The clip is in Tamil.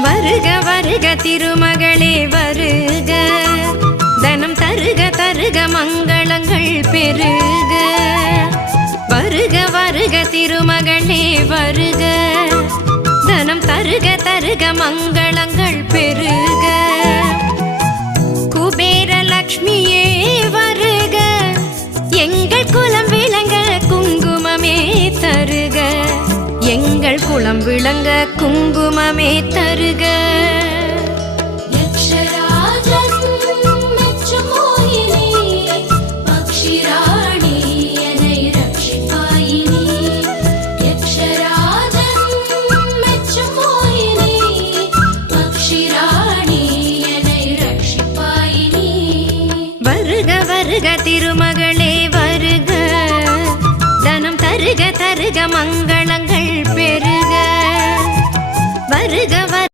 வருக வருக திருமகளே வருக, தனம் தருக தருக மங்களங்கள் பெருக. வருக வருக திருமகளே வருக, தனம் தருக தருக மங்களங்கள் பெருக. குபேர லக்ஷ்மியே வருக, எங்கள் குலம் விளங்க குங்குமமே தருக, எங்கள் குலம் விளங்க குங்குமமே தருக. வருக திருமகளே வருக, தனம் தருக தருக மங்க